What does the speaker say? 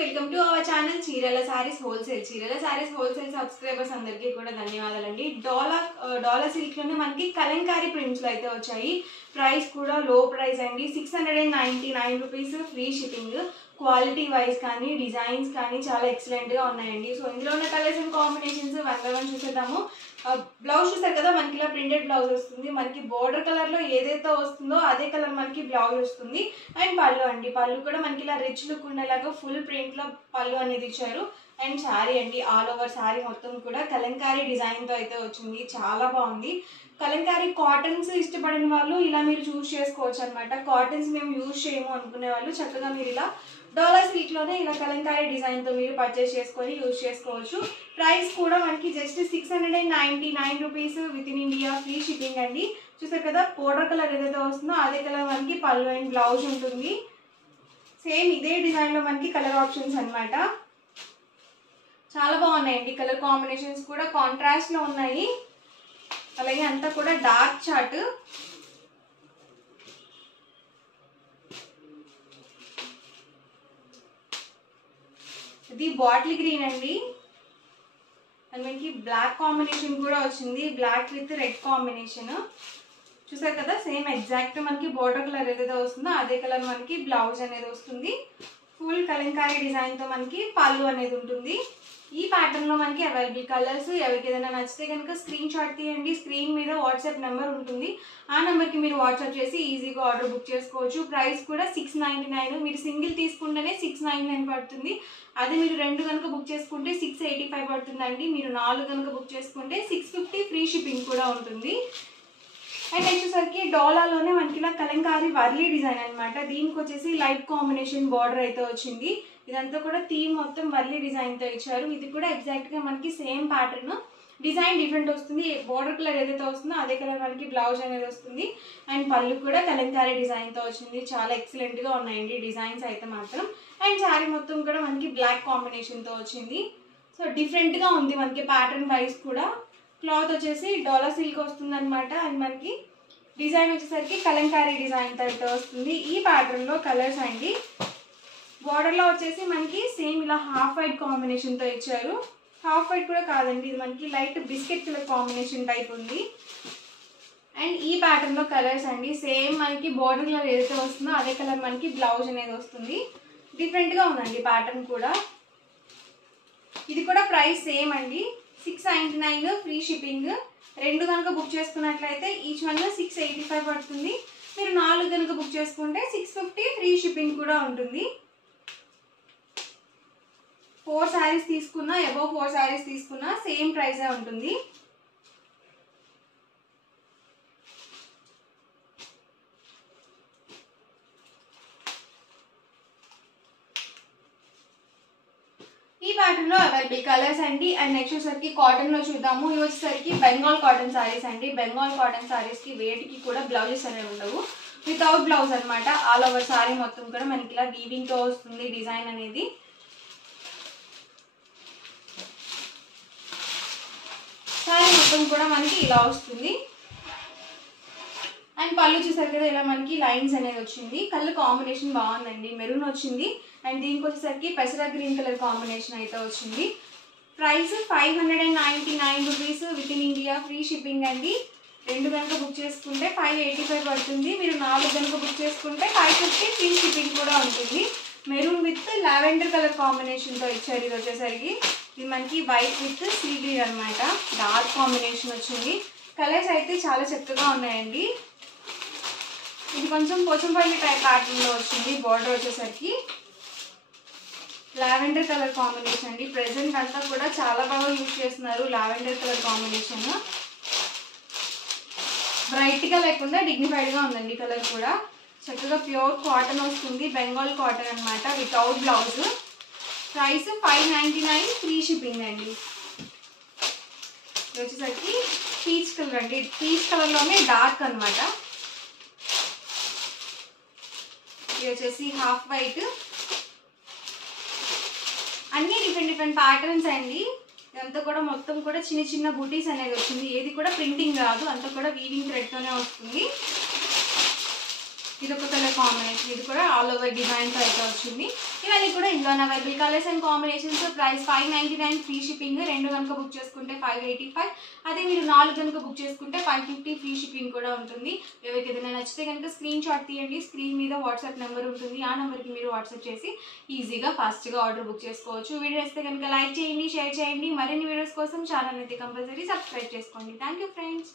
Welcome to our channel చీరల saris wholesale subscribers అందరికీ కూడా ధన్యవాదాలండి. డాలర్ సిల్క్ లోనే మనకి కలంకారీ ప్రింట్స్ లో అయితే వచ్చాయి. ప్రైస్ కూడా లో ప్రైస్ అండి, 699 rupees, free shipping. Quality wise కానీ డిజైన్స్ కానీ చాలా ఎక్సలెంట్ గా ఉన్నాయండి. సో ఇందులో ఉన్న colours and combinations one by one చూసేద్దాము. బ్లౌజ్ చూసారు కదా, మనకి ఇలా ప్రింటెడ్ బ్లౌజ్ వస్తుంది. మనకి బోర్డర్ కలర్ లో ఏదైతే వస్తుందో అదే కలర్ మనకి బ్లౌజ్ వస్తుంది. అండ్ పళ్ళు అండి, పళ్ళు కూడా మనకి ఇలా రిచ్ లుక్ ఉండేలాగా ఫుల్ ప్రింట్ లో పళ్ళు అనేది ఇచ్చారు. అండ్ శారీ అండి, ఆల్ ఓవర్ శారీ మొత్తం కూడా కలంకారీ డిజైన్ తో అయితే వచ్చింది. చాలా బాగుంది. కలంకారీ కాటన్స్ ఇష్టపడిన వాళ్ళు ఇలా మీరు చూస్ చేసుకోవచ్చు అనమాట. కాటన్స్ మేము యూజ్ చేయము అనుకునే వాళ్ళు చక్కగా మీరు ఇలా డాలర్ సిల్క్ లోనే ఇలా కలంకారీ డిజైన్ తో మీరు పర్చేస్ చేసుకొని యూజ్ చేసుకోవచ్చు. ప్రైస్ కూడా మనకి just 699 rupees with in India, free shipping అండి. చూసారు కదా, బోర్డర్ కలర్ ఏదైతే వస్తుందో అదే కలర్ మనకి పళ్ళు అండ్ బ్లౌజ్ ఉంటుంది. సేమ్ ఇదే డిజైన్ లో మనకి కలర్ ఆప్షన్స్ అనమాట. చాలా బాగున్నాయండి. కలర్ కాంబినేషన్స్ కూడా కాంట్రాస్ట్ లో ఉన్నాయి. అలాగే అంతా కూడా డార్క్ చార్ట్. ఇది బాటిల్ గ్రీన్ అండి. అండ్ మనకి బ్లాక్ కాంబినేషన్ కూడా వచ్చింది, బ్లాక్ విత్ రెడ్ కాంబినేషన్. చూసారు కదా, సేమ్ ఎగ్జాక్ట్ మనకి బోర్డర్ కలర్ ఏదైతే వస్తుందో అదే కలర్ మనకి బ్లౌజ్ అనేది వస్తుంది. ఫుల్ కలంకారీ డిజైన్ తో మనకి పళ్ళు అనేది ఉంటుంది. ఈ ప్యాటర్న్ లో మనకి అవైలబుల్ కలర్స్. ఎవరికి ఏదైనా నచ్చితే కనుక స్క్రీన్ షాట్ తీయండి. స్క్రీన్ మీద వాట్సాప్ నెంబర్ ఉంటుంది, ఆ నెంబర్కి మీరు వాట్సాప్ చేసి ఈజీగా ఆర్డర్ బుక్ చేసుకోవచ్చు. ప్రైస్ కూడా 699. మీరు సింగిల్ తీసుకుంటేనే 699 పడుతుంది. అదే మీరు 2 కనుక బుక్ చేసుకుంటే 685 పడుతుందండి. మీరు 4 కనుక బుక్ చేసుకుంటే 650, ఫ్రీ షిప్పింగ్ కూడా ఉంటుంది. అండ్ నెక్స్ట్ వచ్చేసరికి డోలాలోనే మనకి ఇలా కలంకారీ వర్లీ డిజైన్ అనమాట. దీనికి వచ్చేసి లైట్ కాంబినేషన్ బార్డర్ అయితే వచ్చింది. ఇదంతా కూడా థీమ్ మొత్తం వర్లీ డిజైన్ తో ఇచ్చారు. ఇది కూడా ఎగ్జాక్ట్ గా మనకి సేమ్ ప్యాటర్న్, డిజైన్ డిఫరెంట్ వస్తుంది. బోర్డర్ కలర్ ఏదైతే వస్తుందో అదే కలర్ మనకి బ్లౌజ్ అనేది వస్తుంది. అండ్ పళ్ళు కూడా కలంకారీ డిజైన్ తో వచ్చింది. చాలా ఎక్సలెంట్ గా ఉన్నాయండి డిజైన్స్ అయితే మాత్రం. అండ్ శారీ మొత్తం కూడా మనకి బ్లాక్ కాంబినేషన్ తో వచ్చింది. సో డిఫరెంట్ గా ఉంది మనకి ప్యాటర్న్ వైజ్ కూడా. క్లాత్ వచ్చేసి డాలర్ సిల్క్ వస్తుంది అనమాట. అండ్ మనకి డిజైన్ వచ్చేసరికి కలంకారీ డిజైన్ తో అయితే వస్తుంది. ఈ ప్యాటర్న్ లో కలర్స్ అండి, బార్డర్ లో వచ్చేసి మనకి సేమ్ ఇలా హాఫ్ వైట్ కాంబినేషన్ తో ఇచ్చారు. హాఫ్ వైట్ కూడా కాదండి, ఇది మనకి light biscuit colour combination type ఉంది. అండ్ ఈ ప్యాటర్న్ లో కలర్స్ అండి, సేమ్ మనకి బార్డర్ కలర్ ఏదైతే వస్తుందో అదే కలర్ మనకి బ్లౌజ్ అనేది వస్తుంది. డిఫరెంట్ గా ఉందండి ప్యాటర్న్ కూడా. ఇది కూడా ప్రైస్ సేమ్ అండి, 699, ఫ్రీ షిప్పింగ్. 2 కనుక బుక్ చేసుకున్నట్లయితే ఈచ్ వన్ 685 పడుతుంది. మీరు 4 కనుక బుక్ చేసుకుంటే 650, ఫ్రీ షిప్పింగ్ కూడా ఉంటుంది. 4 శారీస్ తీసుకున్నా, అబౌవ్ 4 శారీస్ తీసుకున్నా సేమ్ ప్రైసే ఉంటుంది. ఈ ప్యాటర్న్ లో అవైలబుల్ కలర్స్ అండి. అండ్ నెక్స్ట్ వచ్చేసరికి కాటన్ లో చూద్దాము. ఇవి వచ్చేసరికి బెంగాల్ కాటన్ సారీస్ అండి. బెంగాల్ కాటన్ సారీస్ కి వేటికి కూడా బ్లౌజెస్ అనేవి ఉండవు, వితౌట్ బ్లౌజ్ అనమాట. ఆల్ ఓవర్ సారీ మొత్తం కూడా మనకి ఇలా వీవింగ్ తో వస్తుంది డిజైన్ అనేది. సారీ మొత్తం కూడా మనకి ఇలా వస్తుంది. అండ్ పళ్ళు చూసారు కదా, ఇలా మనకి లైన్స్ అనేది వచ్చింది. కలర్ కాంబినేషన్ బాగుందండి, మెరూన్ వచ్చింది. అండ్ దీనికి వచ్చేసరికి పెసరా గ్రీన్ కలర్ కాంబినేషన్ అయితే వచ్చింది. Price 599 rupees with in India, free shipping అండి. 2 కనుక బుక్ చేసుకుంటే 585 పడుతుంది. మీరు 4 కనుక బుక్ చేసుకుంటే 550, ఫ్రీ షిప్పింగ్ కూడా ఉంటుంది. Maroon with lavender colour combination తో ఇచ్చారు. ఇది వచ్చేసరికి ఇది మనకి వైట్ విత్ సీ గ్రీన్ అనమాట. డార్క్ కాంబినేషన్ వచ్చింది. కలర్స్ అయితే చాలా చక్కగా ఉన్నాయండి. ఇది కొంచెం పోచంపల్లి టైప్ ప్యాటర్న్ లో వచ్చింది. బార్డర్ వచ్చేసరికి లావెండర్ కలర్ కాంబినేషన్ అండి. ప్రెసెంట్ అంతా కూడా చాలా బాగా యూజ్ చేస్తున్నారు లావెండర్ కలర్ కాంబినేషన్. బ్రైట్ గా లేకుండా డిగ్నిఫైడ్ గా ఉందండి కలర్ కూడా. చక్కగా ప్యూర్ కాటన్ వస్తుంది, బెంగాల్ కాటన్ అనమాట, without blouse. Price 599, free shipping అండి. ఇది వచ్చేసరికి పీచ్ కలర్ అండి. పీచ్ కలర్ లోనే డార్క్ అనమాట. ఇది వచ్చేసి హాఫ్ వైట్. అన్ని డిఫరెంట్ ప్యాటర్న్స్ అండి. ఇదంతా కూడా మొత్తం కూడా చిన్న చిన్న బూటీస్ అనేది వచ్చింది. ఏది కూడా ప్రింటింగ్ రాదు, అంతా కూడా వీవింగ్ థ్రెడ్ తోనే వస్తుంది. ఇది ఒక కలర్ కాంబినేషన్, ఇది కూడా ఆల్ ఓవర్ డిజైన్తో అయితే వచ్చింది. ఇవన్నీ కూడా ఇందులో available colours and combinations. Price 599 free shipping. 2 కనుక బుక్ చేసుకుంటే 585. అదే మీరు 4 కనుక బుక్ చేసుకుంటే 550 ఫ్రీ షిప్పింగ్ కూడా ఉంటుంది. ఎవరికి ఏదైనా నచ్చితే కనుక స్క్రీన్ షాట్ తీయండి. స్క్రీన్ మీద వాట్సాప్ నెంబర్ ఉంటుంది, ఆ నెంబర్కి మీరు వాట్సాప్ చేసి ఈజీగా ఫాస్ట్గా ఆర్డర్ బుక్ చేసుకోవచ్చు. వీడియో నచ్చితే కనుక లైక్ చేయండి, షేర్ చేయండి. మరిన్ని వీడియోస్ కోసం ఛానల్ అయితే కంపల్సరీ సబ్స్క్రైబ్ చేసుకోండి. Thank you friends.